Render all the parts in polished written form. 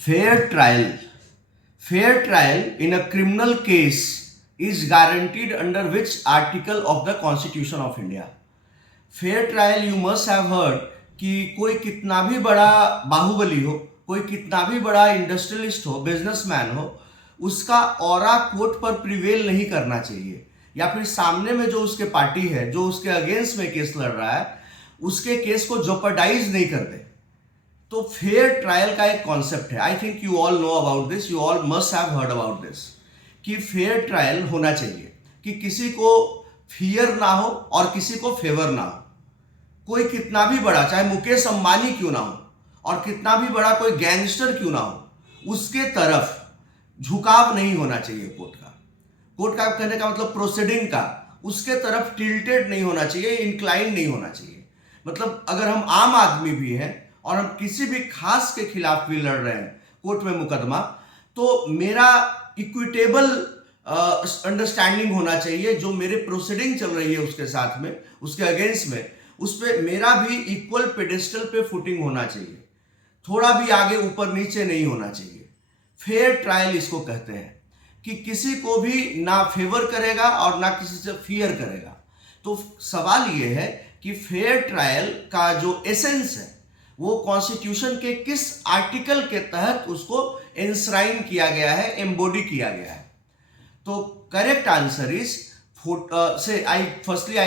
Fair trial. Fair trial in a criminal case is guaranteed under which article of the Constitution of India? Fair trial you must have heard कि कोई कितना भी बड़ा बाहुबली हो, कोई कितना भी बड़ा इंडस्ट्रियलिस्ट हो, बिजनेसमैन हो, उसका ऑरा कोर्ट पर प्रिवेल नहीं करना चाहिए, या फिर सामने में जो उसके पार्टी है, जो उसके अगेंस्ट में केस लड़ रहा है, उसके केस को जोपर्डाइज नहीं कर दे। तो फेयर ट्रायल का एक कॉन्सेप्ट है, I think you all know about this, you all must have heard about this, कि फेयर ट्रायल होना चाहिए, कि किसी को फियर ना हो और किसी को फेवर ना हो। कोई कितना भी बड़ा, चाहे मुकेश अंबानी क्यों ना हो और कितना भी बड़ा कोई गैंगस्टर क्यों ना हो, उसके तरफ झुकाव नहीं होना चाहिए कोर्ट का कहने का मतलब प्रोसीडिंग का, उसके तरफ टिल्टेड नहीं होना चाहिए, इंक्लाइन नहीं होना चाहिए। मतलब अगर हम आम आदमी भी हैं और हम किसी भी खास के खिलाफ भी लड़ रहे हैं कोर्ट में मुकदमा, तो मेरा इक्विटेबल अंडरस्टैंडिंग होना चाहिए, जो मेरे प्रोसीडिंग चल रही है उसके साथ में, उसके अगेंस्ट में, उस पर मेरा भी इक्वल पेडेस्टल पे फुटिंग होना चाहिए, थोड़ा भी आगे ऊपर नीचे नहीं होना चाहिए। फेयर ट्रायल इसको कहते हैं कि किसी को भी ना फेवर करेगा और ना किसी से फियर करेगा। तो सवाल ये है कि फेयर ट्रायल का जो एसेंस है वो कॉन्स्टिट्यूशन के किस आर्टिकल के तहत उसको एंश्राइन किया गया है, एम्बॉडी किया गया है। तो करेक्ट आंसर इज से I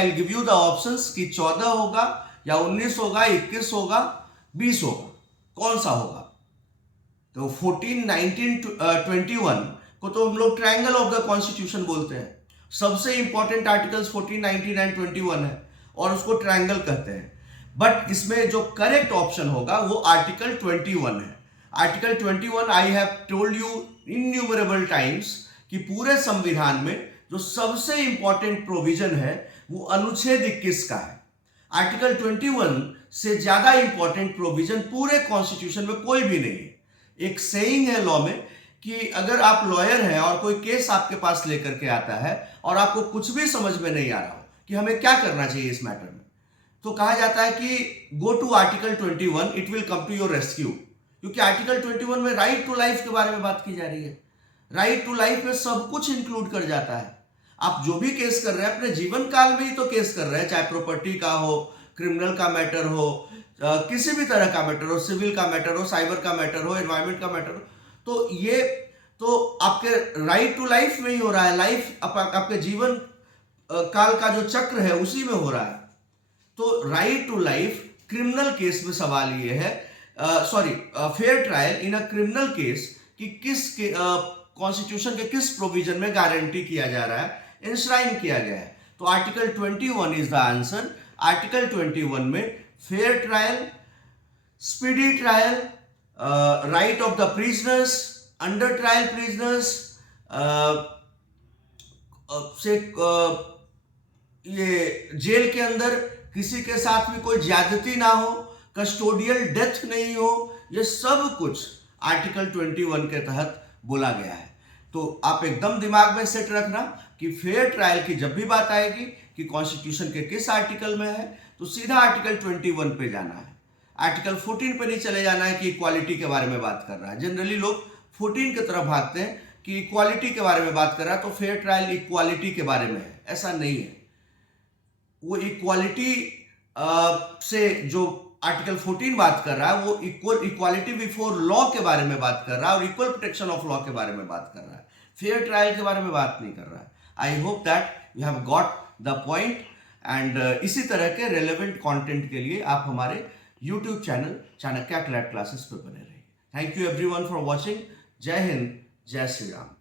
will give you the options कि 14 होगा या 19 होगा, 21 होगा, 20 होगा, कौन सा होगा। तो 14, 19, 21 को तो हम लोग ट्रायंगल ऑफ द कॉन्स्टिट्यूशन बोलते हैं। सबसे इंपॉर्टेंट आर्टिकल्स 14, 19 एंड 21 है और उसको ट्रायंगल कहते हैं। बट इसमें जो करेक्ट ऑप्शन होगा वो आर्टिकल 21 है। Article 21 I have told you innumerable times कि पूरे संविधान में जो सबसे इंपॉर्टेंट प्रोविजन है वो अनुच्छेद 21 का है। आर्टिकल 21 से ज्यादा इंपॉर्टेंट प्रोविजन पूरे कॉन्स्टिट्यूशन में कोई भी नहीं है। एक सेइंग है लॉ में कि अगर आप लॉयर हैं और कोई केस आपके पास लेकर के आता है और आपको कुछ भी समझ में नहीं आ रहा हो कि हमें क्या करना चाहिए इस मैटर में, तो कहा जाता है कि go to article 21, it will come to your rescue. क्योंकि आर्टिकल 21 में राइट टू लाइफ के बारे में बात की जा रही है। राइट टू लाइफ में सब कुछ इंक्लूड कर जाता है। आप जो भी केस कर रहे हैं अपने जीवन काल में ही तो केस कर रहे हैं, चाहे प्रॉपर्टी का हो, क्रिमिनल का मैटर हो, किसी भी तरह का मैटर हो, सिविल का मैटर हो, साइबर का मैटर हो, एनवायरमेंट का मैटर हो, तो ये तो आपके राइट टू लाइफ में ही हो रहा है। लाइफ आपके जीवन काल का जो चक्र है उसी में हो रहा है। तो right to life criminal case में सवाल ये है, fair trial in a criminal case कि किस कॉन्स्टिट्यूशन के किस प्रोविजन में गारंटी किया जा रहा है, इंश्राइन किया गया है। तो article 21 is the answer. Article 21 में fair trial, speedy trial, right of the prisoners, under trial prisoners से ये जेल के अंदर किसी के साथ भी कोई ज्यादती ना हो, कस्टोडियल डेथ नहीं हो, ये सब कुछ आर्टिकल 21 के तहत बोला गया है। तो आप एकदम दिमाग में सेट रखना कि फेयर ट्रायल की जब भी बात आएगी कि कॉन्स्टिट्यूशन के किस आर्टिकल में है, तो सीधा आर्टिकल 21 पे जाना है। आर्टिकल 14 पे नहीं चले जाना है कि इक्वालिटी के बारे में बात कर रहा है। जनरली लोग 14 की तरफ भागते हैं कि इक्वालिटी के बारे में बात कर रहा है तो फेयर ट्रायल इक्वालिटी के बारे में है। ऐसा नहीं है। वो इक्वालिटी से जो आर्टिकल 14 बात कर रहा है वो इक्वालिटी बिफोर लॉ के बारे में बात कर रहा है और इक्वल प्रोटेक्शन ऑफ लॉ के बारे में बात कर रहा है, फेयर ट्रायल के बारे में बात नहीं कर रहा है। I hope that you have got the point. And इसी तरह के रेलेवेंट कंटेंट के लिए आप हमारे YouTube channel Chanakya CLAT classes पे बने रहिए। Thank you everyone for watching. जय हिंद, जय श्री राम।